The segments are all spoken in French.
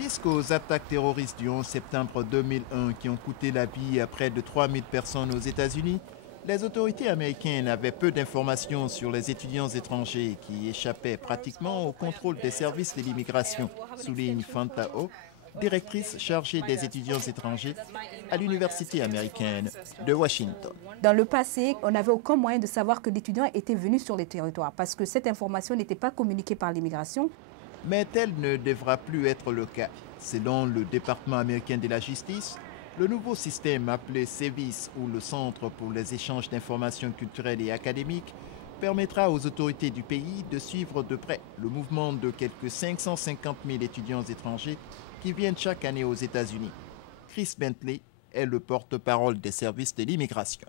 Jusqu'aux attaques terroristes du 11 septembre 2001 qui ont coûté la vie à près de 3000 personnes aux États-Unis, les autorités américaines avaient peu d'informations sur les étudiants étrangers qui échappaient pratiquement au contrôle des services de l'immigration, souligne Fanta O, directrice chargée des étudiants étrangers à l'Université américaine de Washington. Dans le passé, on n'avait aucun moyen de savoir que l'étudiant était venu sur le territoire parce que cette information n'était pas communiquée par l'immigration. Mais tel ne devra plus être le cas. Selon le département américain de la justice, le nouveau système appelé CEVIS, ou le Centre pour les échanges d'informations culturelles et académiques, permettra aux autorités du pays de suivre de près le mouvement de quelques 550 000 étudiants étrangers qui viennent chaque année aux États-Unis. Chris Bentley est le porte-parole des services de l'immigration.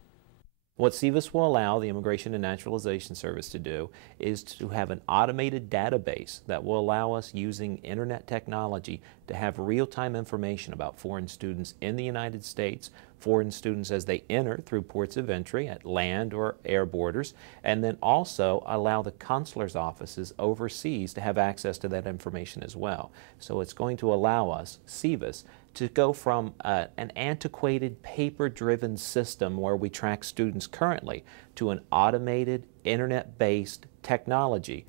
What SEVIS will allow the Immigration and Naturalization Service to do is to have an automated database that will allow us, using internet technology, to have real-time information about foreign students in the United States, foreign students as they enter through ports of entry at land or air borders, and then also allow the consulars' offices overseas to have access to that information as well. So it's going to allow us, SEVIS, to go from an antiquated, paper-driven system where we track students currently to an automated, internet-based technology.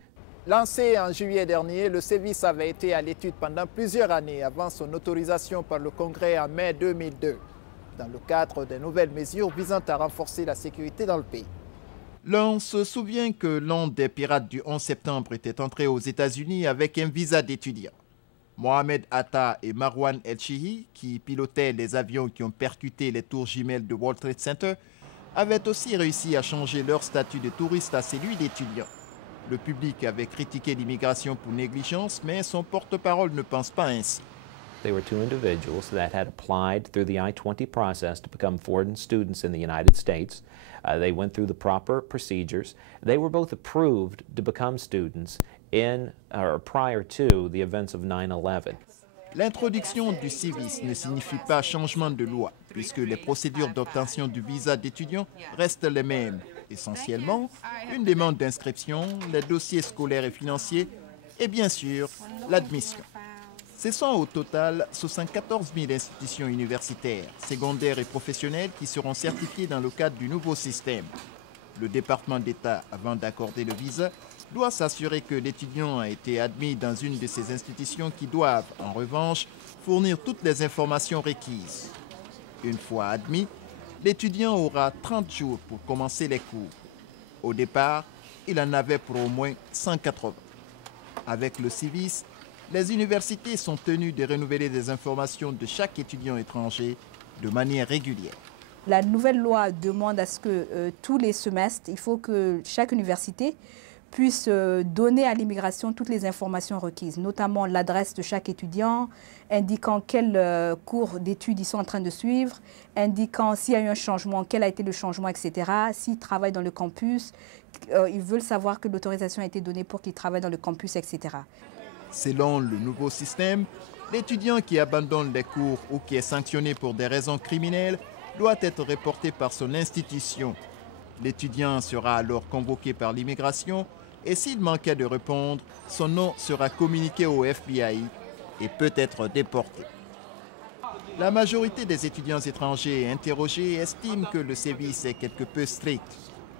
Lancé en juillet dernier, le CEVIS avait été à l'étude pendant plusieurs années avant son autorisation par le Congrès en mai 2002, dans le cadre des nouvelles mesures visant à renforcer la sécurité dans le pays. L'on se souvient que l'un des pirates du 11 septembre était entré aux États-Unis avec un visa d'étudiant. Mohamed Atta et Marwan El-Chihi, qui pilotaient les avions qui ont percuté les tours jumelles de World Trade Center, avaient aussi réussi à changer leur statut de touriste à celui d'étudiant. Le public avait critiqué l'immigration pour négligence, mais son porte-parole ne pense pas ainsi. They were two individuals that had applied through the I-20 process to become foreign students in the United States. They went through the proper procedures. They were both approved to become students in or prior to the events of 9/11. L'introduction du CEVIS ne signifie pas changement de loi, puisque les procédures d'obtention du visa d'étudiant restent les mêmes. Essentiellement, une demande d'inscription, les dossiers scolaires et financiers et bien sûr, l'admission. Ce sont au total 74 000 institutions universitaires, secondaires et professionnelles qui seront certifiées dans le cadre du nouveau système. Le département d'État, avant d'accorder le visa, doit s'assurer que l'étudiant a été admis dans une de ces institutions qui doivent, en revanche, fournir toutes les informations requises. Une fois admis, l'étudiant aura 30 jours pour commencer les cours. Au départ, il en avait pour au moins 180. Avec le CEVIS, les universités sont tenues de renouveler des informations de chaque étudiant étranger de manière régulière. La nouvelle loi demande à ce que tous les semestres, il faut que chaque université puisse donner à l'immigration toutes les informations requises, notamment l'adresse de chaque étudiant, indiquant quel cours d'études ils sont en train de suivre, indiquant s'il y a eu un changement, quel a été le changement, etc. S'ils travaillent dans le campus, ils veulent savoir que l'autorisation a été donnée pour qu'ils travaillent dans le campus, etc. Selon le nouveau système, l'étudiant qui abandonne les cours ou qui est sanctionné pour des raisons criminelles doit être reporté par son institution. L'étudiant sera alors convoqué par l'immigration et s'il manquait de répondre, son nom sera communiqué au FBI et peut être déporté. La majorité des étudiants étrangers interrogés estiment que le CEVIS est quelque peu strict.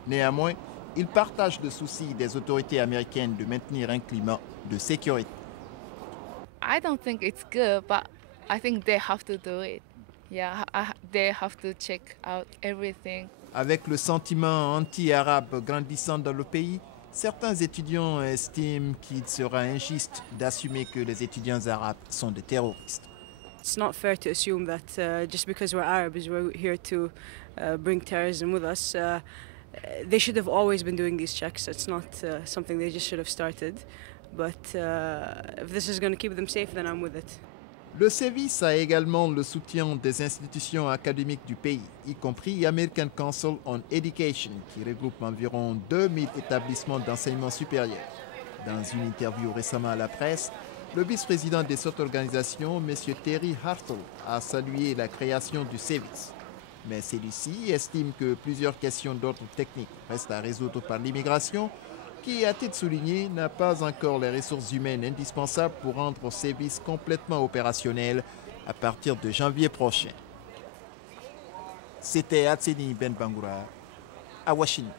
Néanmoins, ils partagent le souci des autorités américaines de maintenir un climat de sécurité. I don't think it's good, but I think they have to do it. Yeah, they have to check out everything. Avec le sentiment anti-arabe grandissant dans le pays, certains étudiants estiment qu'il sera injuste d'assumer que les étudiants arabes sont des terroristes. It's not fair to assume that just because we're Arabs, we're here to bring terrorism with us. They should have always been doing these checks. It's not something they just should have started. But if this is going to keep them safe, then I'm with it. Le CEVIS a également le soutien des institutions académiques du pays, y compris American Council on Education, qui regroupe environ 2000 établissements d'enseignement supérieur. Dans une interview récemment à la presse, le vice-président de cette organisation, M. Terry Hartle, a salué la création du CEVIS. Mais celui-ci estime que plusieurs questions d'ordre technique restent à résoudre par l'immigration, qui, a-t-il souligné, n'a pas encore les ressources humaines indispensables pour rendre le service complètement opérationnel à partir de janvier prochain. C'était Atseni Ben Bangoura à Washington.